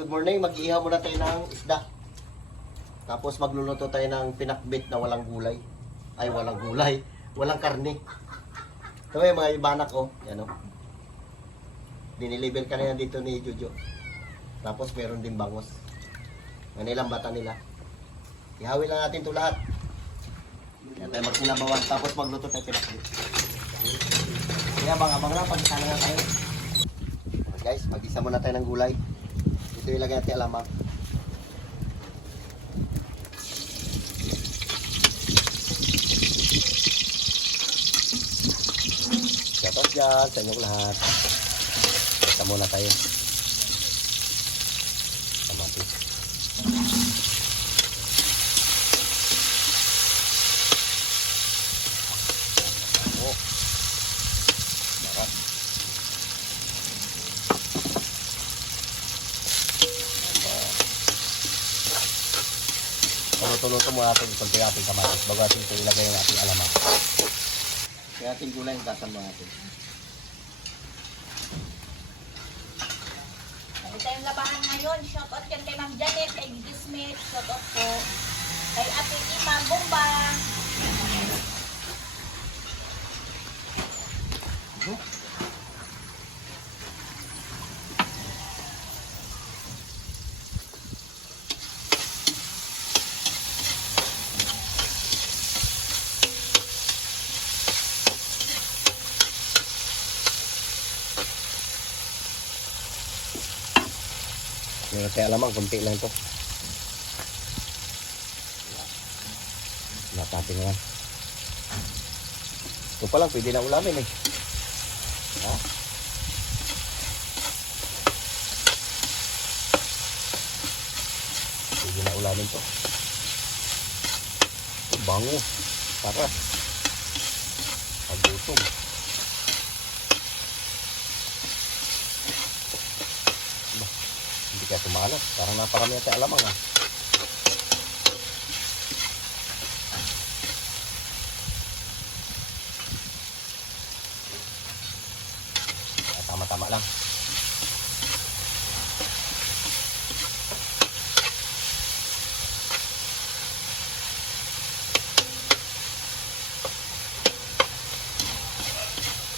good morning. Mag-iihaw muna tayo ng isda. Tapos magluluto tayo ng pinakbit na walang gulay. Ay, walang gulay. Walang karne. Ito yung mga ibanak, oh. Yan, oh. Diniliver ka na yan dito ni Jojo. Tapos meron din bangos. Manilang bata nila. Ihawin lang natin ito lahat. Yan tayo magkinabawan. Tapos magluto tayo pinakbit. Kaya abang-abang lang. Pag-isana na tayo. Okay, guys, mag-isa muna tayo ng gulay. Ito ilagay natin alamang. Shoutout dyan sa inyong lahat. Basta muna tayo. Kamatis. Oh. Sarap. Luto-luto muna natin konti ating kamatis bago natin ito ilagay yung ating alamang. Kaya ating gulay yung kasama natin. Dali tayong labahan ngayon. Shoutout yan kay Ma'am Janet, kay Gigi Smith. Shoutout po kay Ate Ima Bomba. Meron tayo alamang, kunti lang ito. Napatin na lang. Ito pa lang, pwede na ulamin eh. Ha? Pwede na ulamin ito. Bango. Para. Pagutong. Hindi kaya tumalas. Parang naparami natin alamang ah. Tama-tama lang.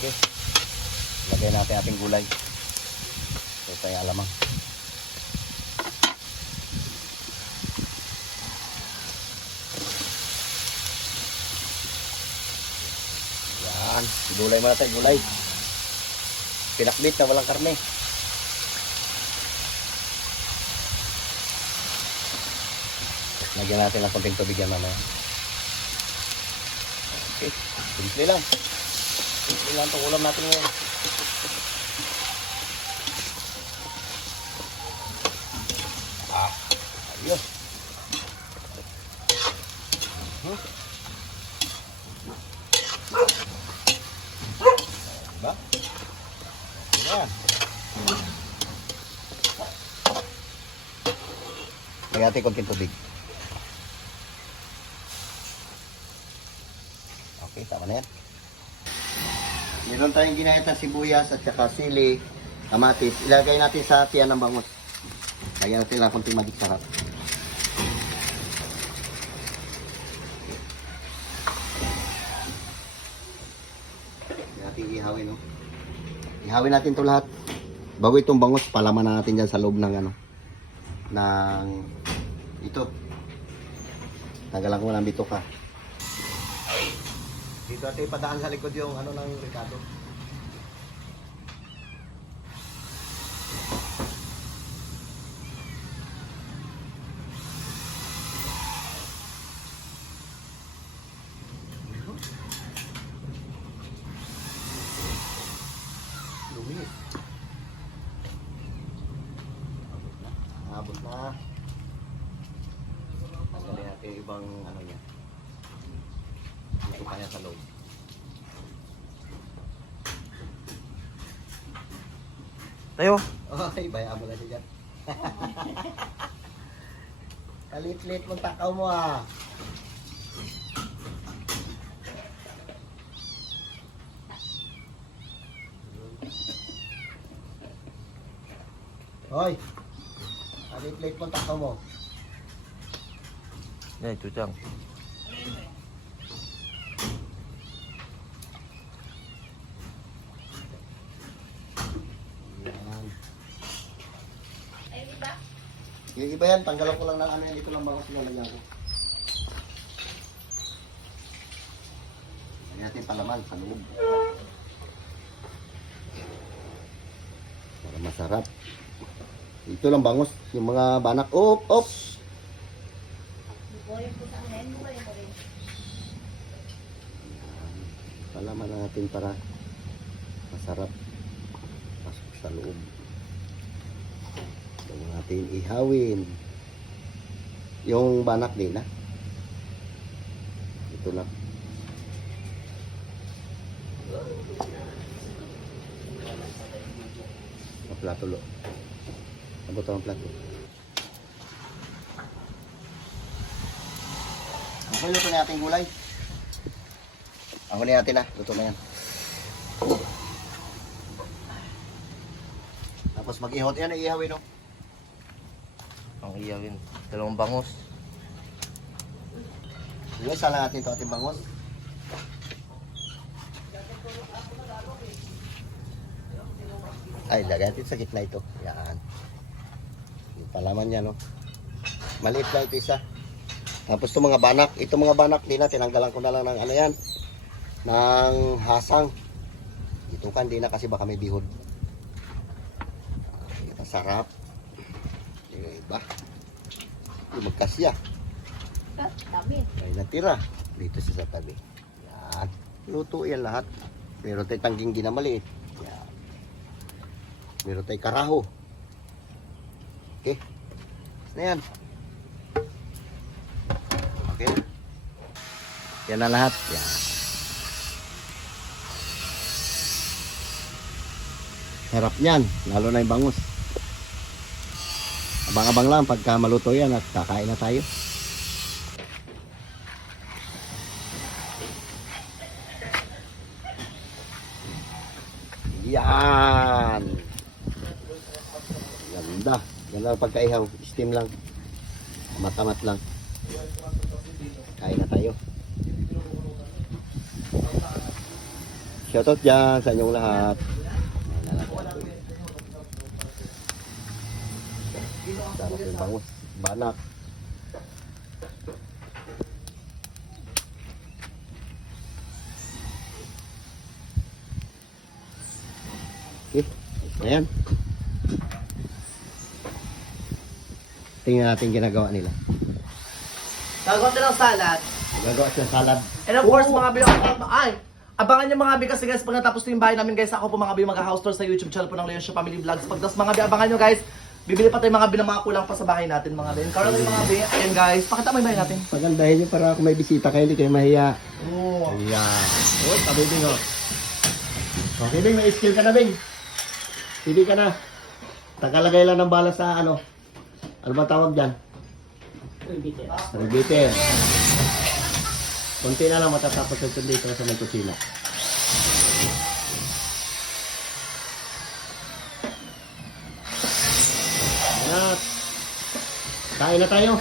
Okay. Lagay natin ating gulay. Ito tayo alamang. Yan. Gulay muna tayo, gulay. Pinakbit na walang karne. Lagyan natin ng konting tubig yan mamaya. Okay. Simple lang. Simple lang itong ulam natin ngayon. Ayos. Diba? Ayan. Lagyan natin konting tubig. Okay, tama na yan. Meron tayong ginahit na sibuyas at saka sili, kamatis. Ilagay natin sa tiyan ng bangus. Lagyan natin lang konting magic sarap. Natin ihawin, no? Ihawin natin ito lahat. Bago itong bangus, palaman na natin dyan sa loob ng ano, ng ito. Tagalan ko ng bituka. Dito natin ipadaan sa likod yung ano ng Ricardo. Lumi. Abot na. Tanggalin natin yung ibang ano niya. Ito pa niya sa loob. Tayo. Okay, bayaan mo lang siya dyan. Kalit-lit mong takaw mo ah. Hoy. Maliit-liit mo takbo mo. Yan, chuchang. Yan. Ay, di ba? Yung iba yan, tanggalan ko lang ng ano yan. Dito lang bangos yung lagyan ko. Lagyan natin palaman sa loob. Para masarap. Ito lang bangos. Yung mga banak. Op! Op! Bukoyin ko sa akin. Bukoyin ko rin. Palaman natin para masarap. Pasok sa loob. Ito natin ihawin. Yung banak din ha. Ito lang. Ang plato lo. Ang butang ang plato. Okay, luto na ating gulay. Ako na natin ha. Luto na yan. Tapos mag-ihot yan. Ihawin no. Ang iyawin. Dalawang bangus. Isa lang natin ito ating bangos. Ay, lagay natin sa gitna ito. Yan. Yung palaman niya, no? Maliit lang ito isa. Tapos ito mga banak. Ito mga banak din na, tinanggalan ko na lang ng ano yan. Ng hasang. Ito kan, di na kasi baka may bihod. Ito, sarap. Yung iba. Yung magkasya. Dami. Ay natira. Dito sa tabi. Yan. Luto yan lahat. Meron tayong tangging ginamaliit. Yan. Meron tayong karaho. Okay. Na yan. Okay. Yan na lahat. Yan. Sarap yan. Lalo na yung bangus. Abang-abang lang pagka maluto yan at kakain na tayo. Yan. Ganda. Ganda pagkaihaw. Steam lang. Matamat lang. Kain na tayo. Shoutout dyan sa inyong lahat. Sarap yung bangus. Banak. Okay. Ayan. Tingnan natin ginagawa nila. Gagawa tayo ng salad. Gagawa siya salad. And of course, mga bilang abangan nyo mga bi kasi guys, pag natapos na yung bahay namin guys, ako po mga bi mag-house tour sa YouTube channel po ng Leon Show Family Vlogs. Pagdas mga bi, abangan nyo guys, bibili pa tayo mga bi ng mga kulang pa sa bahay natin mga bi. Karoon yung mga bi, ayan guys, pakita mo yung bahay natin. Pagandahin nyo para kung may bisita kayo, hindi kayo mahiya. Oo. Ayan. Uy, tabi Bing, oh. Okay, Bing, may skill ka na, Bing. Pili ka na. Tagalagay lang ng bala sa ano. Ano ba tawag dyan? Rebeater. Kunti na lang matatapos ito dito sa may kusina. Ayan. Kain na tayo.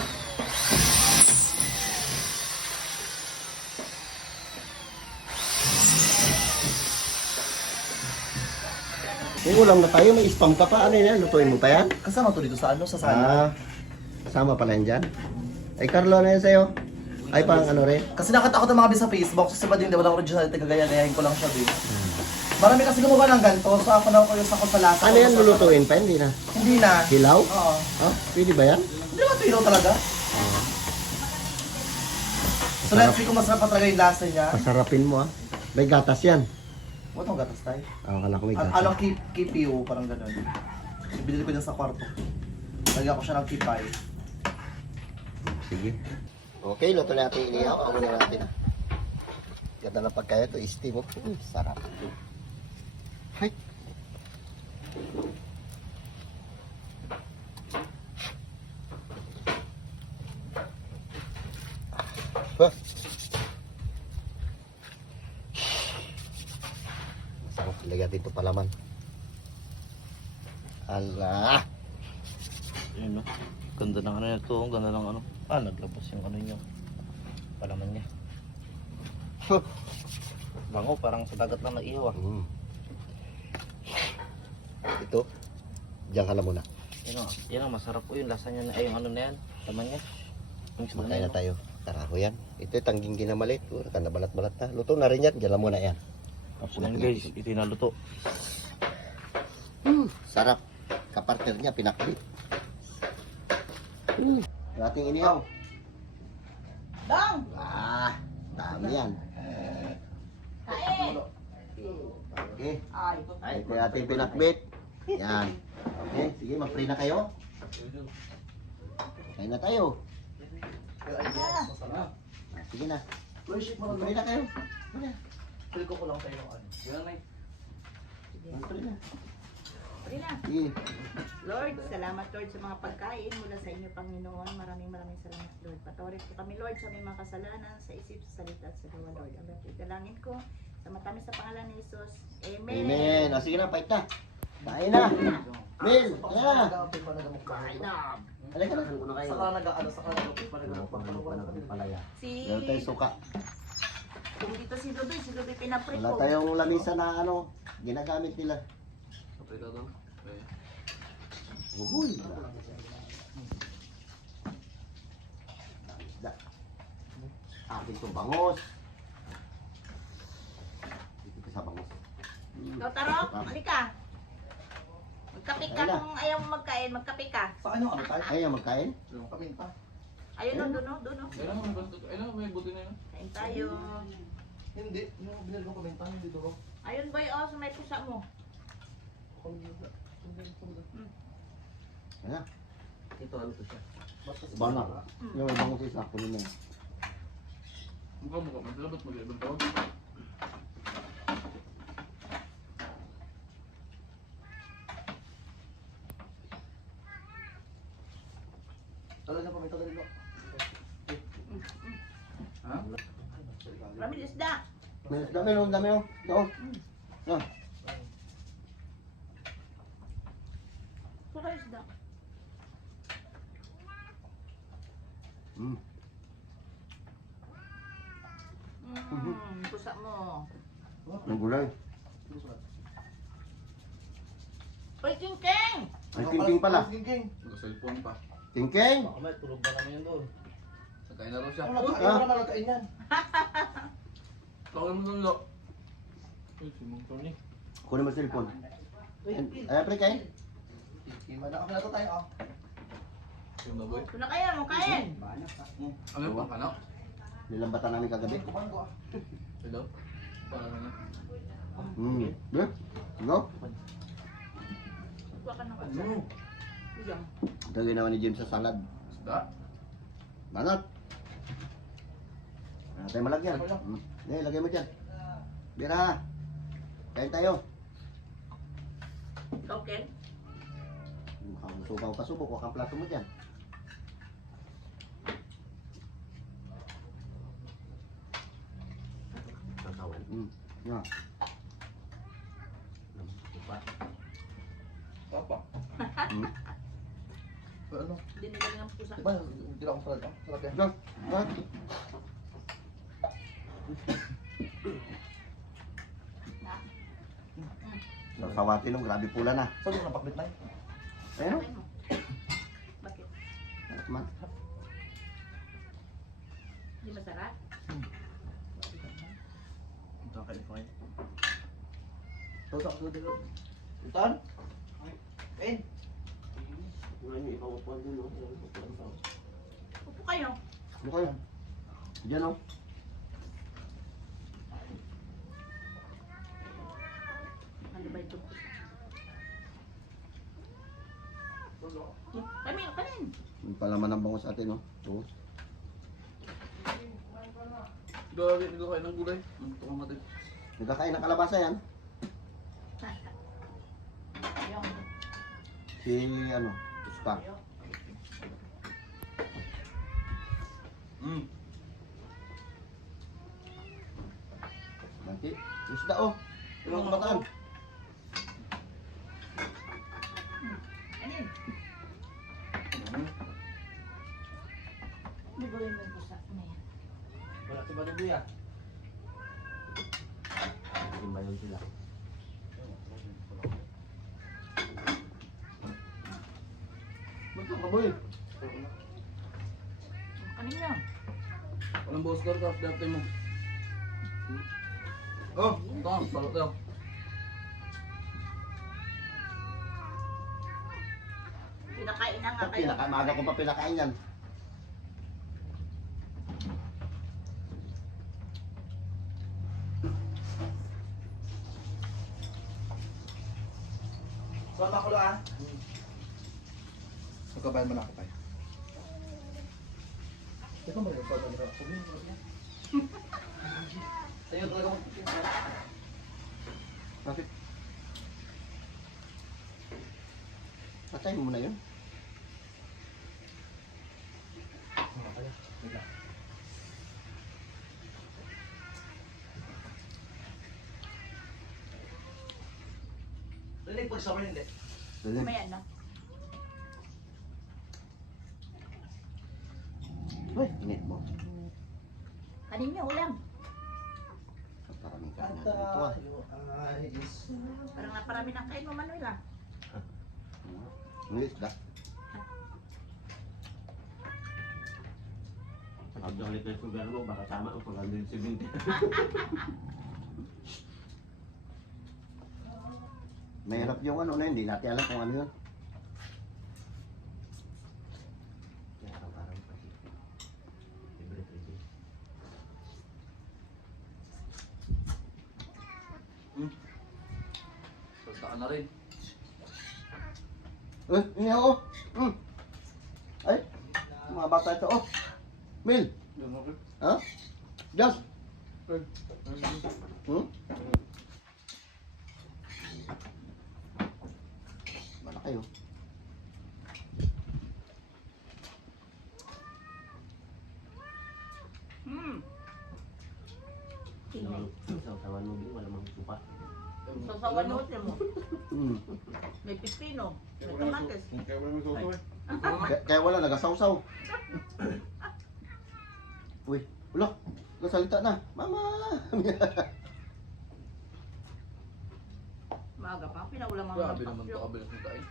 May ulam na tayo, may spam ka pa. Ano yan? Lutuin mo pa yan? Kasama to dito sa ano, sa salad. Ah, kasama pala yan dyan. Ay, Carlo, na yan sa'yo. Ay, pang ano rin. Kasi nakita ko ito mga bi sa Facebook, kasi ba din, walang originality kagaya, nayahin ko lang siya bi. Marami kasi gumawa ng ganito, so ako na ko yung sa lasa. Ano yan, lulutuin pa? Hindi na. Hindi na. Hilaw? Oo. Oh, pwede ba yan? Hindi naman tuyo talaga. So let's see kung masarap pa talaga yung lasa niya. Pasarapin mo ah. May gatas yan. What ang gatas tayo? Akala ko may gatas. Ano, KPO, parang gano'n. Binili ko dyan sa kwarto. Lagyan ko siya ng kipay. Sige. Okay, luto natin inihaw. Ako na natin. Ganda na pagkaya ito. Steam mo. Sarap. Hay. Wah. Masarap. Lagyan dito palaman. Allah. Ayun no. Ganda ng ano nito. Ang ganda ng ano. Naglabas yung ano niya. Palaman niya. Bango, parang sa dagat lang nag-ihaw ah. Ito, diyan ka na muna. Yan ang masarap po yung lasa niya. Ay, yung ano na yan. Laman niya. Yung isda Makain na yan. tayo. Tara ko yan. Ito yung tangging ginamalit. Nabalat-balat na. Luto na rin yan. Diyan lang muna yan. Yan guys, ito yung naluto. Sarap. Kapartner niya, pinaklit. Ating inihaw. Dong! Dami yan. Kain! Okay. Ay. Ito yung ating pinakbit. Yan. Okay, sige, mag-pray na kayo. Kain na tayo. Sige na. Mag-pray na kayo. Pili ko lang tayo ng ano. Mag-pray na. Pray na. Sige. Lord, salamat Lord sa mga pagkain mula sa inyo, Panginoon. Maraming salamat Lord. Patawarin po kami Lord sa aming mga kasalanan, sa isip, sa salita at sa gawa Lord. Ang dalangin ko sa matamis sa pangalan ni Jesus. Amen. Amen. O, sige na, fight na. Kain na. Mil, kaya na. Kain na. Halika na. Saka nag-ano. Si, Meron tayong suka. kung dito si Dudoy pinapray Wala ko. tayong lamisa na ano, ginagamit nila. Uy. Ating itong bangos. Dito ka sa bangos. Totaro, halika. Magkape ka kung ayaw mo magkain, magkape ka. Saan yung ano tayo? Ayaw magkain? Paminta. Ayun doon. May buti na yun. Kain tayo. Hindi. Yung binil ko paminta, hindi duro. Ayun boy, sa may pusa mo. Ayan na. Ito, ano to siya? Bana. Yung may bangos isa, kunin mo. Mukha. Ba't mag-ibang tawag? Talaga paminta dali ko. Ha? Maraming isda. Dami oh, dami oh. Ito oh. No. Saka isda. Pusa mo. Ang gulay. Uy, King! Ang king pala. King. Nag-cellphone pa. King. Baka may tulog ba namin yun doon? Sakay na raw siya. Wala naman nagkain yan. Tawag mo doon, Lo. Uy, si Mong Tony. Kunin mo cellphone. Ay, pre kain. Ima na kami na tayo. Yung na boy. Ito na kaya mo, kain! Ano yung pangkanaw? Nilambatan namin kagabi. Kumain ko ah. Hello? Parang na. Yeah. Go. Huwag ka na Ano? Diyan. Ito ginawa ni James sa salad. Isda? Banat. Wala tayong malagyan. Lagay mo dyan. Bira. Kain tayo. Ikaw, Ken? Subaw ka subok. Huwag kang plato mo dyan. Yeah. Papa. Ano? Dinigaling ang pusa. Diba? Hindi lang ako salad. Sarap yan. Go. Go. Sawati nung grabe pula na. Saan yung napakbit na yun? Ayun. Kain mo. Bakit? Sarap man. Di masarap? Ito ang kain ko ngayon. Tutok ko dito. Itan? Kain. Upo kayo. Ano kayo? Diyan oh. Ano ba ito? Kami, kanin. Yung palaman ng bangos atin oh. Ito. Grabe, hindi ko kain ng gulay. Ang tumamatid. Nagkakain ng kalabasa yan. Yung, Si ano, Tuska. Nanti, isda oh. Yung mga kataan. kanin. Libuin mo yung pusa na yan. Wala si Badugo yan. Yung bayon sila. Ba't ka boy? Kanina. Walang boss ka, after mo. Oh, Ito, salot daw. Pinakain na nga kayo. maaga ko pa pinakain yan. So, ako lang ah. Magkabayan mo na ako tayo. Teka, may nagpapagod na ako. Sa'yo talaga mo. Bakit? Patay mo na yun. Rinig pag summer hindi. Dali. Mamaya na. Uy, init mo. Kanina ulam. Maraming kain natin ito ah. Parang naparami ng kain mo, Manuel ah. May isda. Pag ulit na yung gobyerno, baka tama ang 470. Mahirap yung ano na hindi natin alam kung ano yun. Araw-araw kasi. Every 3 days. Saltaan na rin. Ini ako. Ay, mga bata ito. Oh, Mil. Yan ako. Ha? Just. Mana kayo? Sasawan mo din, wala mang supa. Sasawan mo mo. Hmm. May pipino. May kamatis. Kaya wala, nagasawsaw. Uy, wala. Nasalita na. Mama! Maaga pa. Pinaulam ang Grabe naman ito, kabilis mo tayo.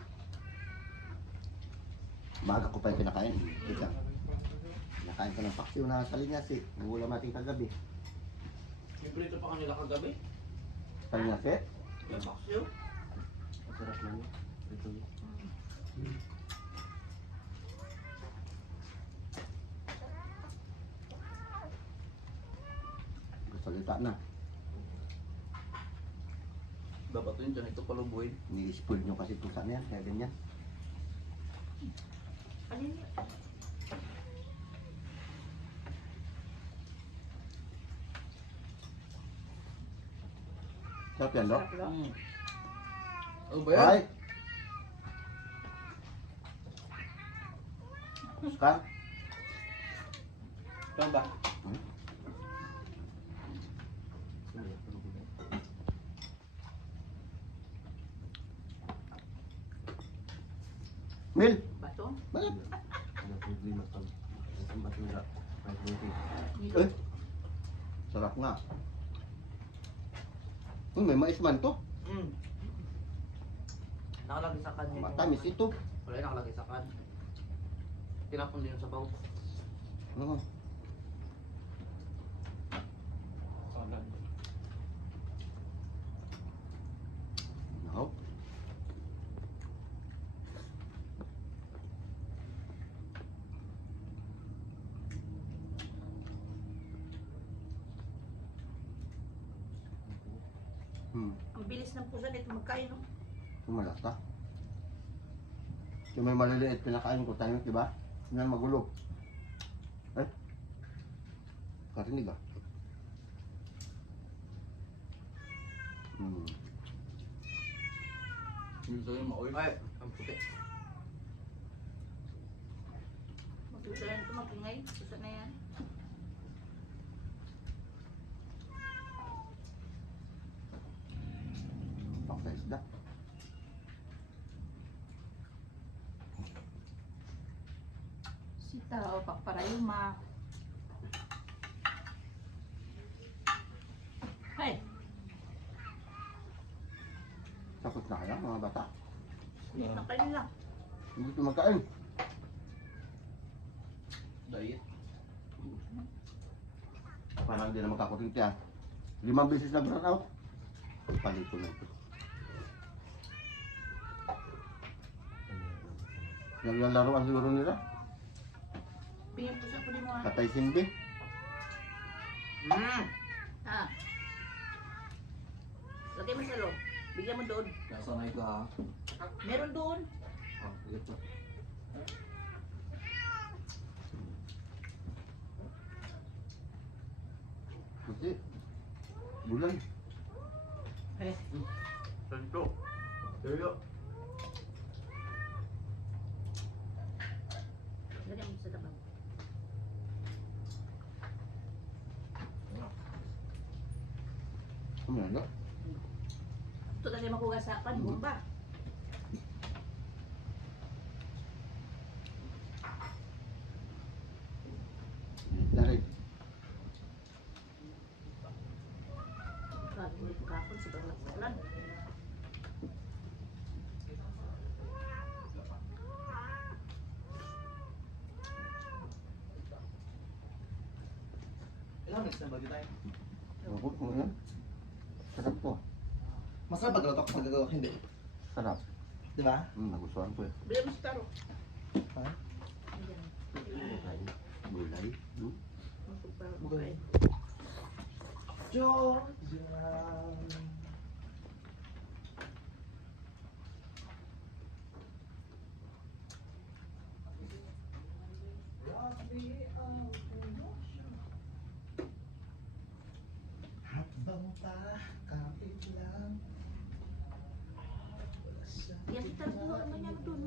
Baga ko pa yung pinakain. Teka. Nakain ko ng paksiw na salinyas eh. Nangulam natin kagabi. Yung prito pa kanila kagabi. Salinyas eh. Yung paksyo. Masarap na niya. Prito niya. Nasalita na. Dapat yun dyan, ito palubuhin. Ni-spoil nyo kasi pusa na yan. Kaya ganyan. Kanina. Sarap yan, do? Sarap lang. Ano ba yan? Ay! Oscar? Ikaw ba? Mil! Bato. Bakit? Ano problema pag ang bato nila? Ang protein. Eh? Sarap nga. May mais man to. Nakalagay sa kanya. Matamis ito. Wala yung nakalagay sa kan. Tinapon din sa baw. Oo. No. Ang bilis ng pusa nito magkain, no? Malata. Yung may maliliit pinakain ko tayo, di ba? Yan magulo. Eh? Karinig ah. Yung sa'yo, maoy. Ay, ang puti. Magpusa yan ito, magingay. Pusa na yan. Paksa isda. Sitaw, pakparayuma. Hey, Takot na kaya mga bata. nakain lang. Hindi ito magkain. Diet. Parang hindi na makakuting siya. 5 beses na burn out. Palito na ito. Yung laruan siguro nila. Pingin po sa puli mo. Katay simbi. Ah. Lagay mo sa loob. Bigyan mo doon. Nasanay ka ha. Meron doon. Ah, sige po. Kasi. Bulan. Eh, Santo. Tuyo. lagay mo sa tabang. Ano yan? No? Ito na rin makugasapan. Bomba. Darig. Sabi mo kapon sa baglat. Ilang minutes na ba tayo? Ako, ano yan? Sarap to. Masarap pag lutok pag gagawa hindi. Sarap. Di ba? Nagustuhan ko eh. Bigyan mo sa taro. Ha? Ayan. Gulay. Hmm? Bugay. Georgia. Habang pa kapit lang. Yan, itaruhan mo niya doon.